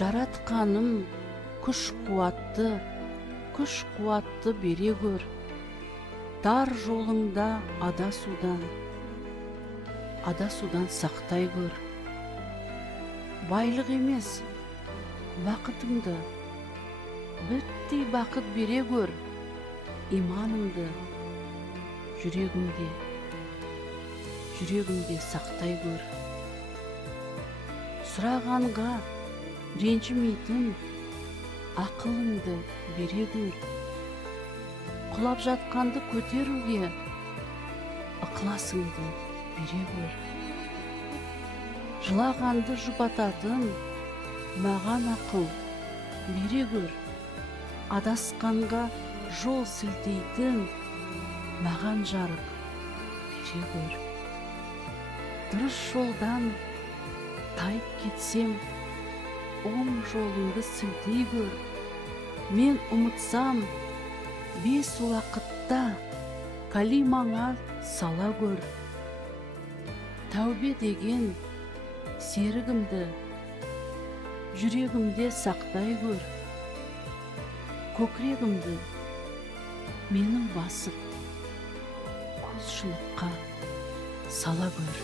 Жаратканым күш қуатты бере көр. Тар жолыңда адасудан сақтай көр. Байлық емес, бақытыңды, бүттей бақыт бере көр. Иманыңды жүрегіңде сақтай көр. Сұрағанға ренжімейтін ақылыңды бере көр. Құлап жатқанды көтеруге ықыласыңды бере көр. Жылағанды жұбататын маған ақыл бере көр. Адасқанға жол сілтейтін маған жарық бере көр. Дұрыс жолдан тайып кетсем, оң жолыңды сілтей көр. Мен ұмытсам, бес уақытта калимаңа сала көр. Тәубе деген серігімді жүрегімде сақтай көр. Көкірегімді менің басып, құлшылыққа сала көр.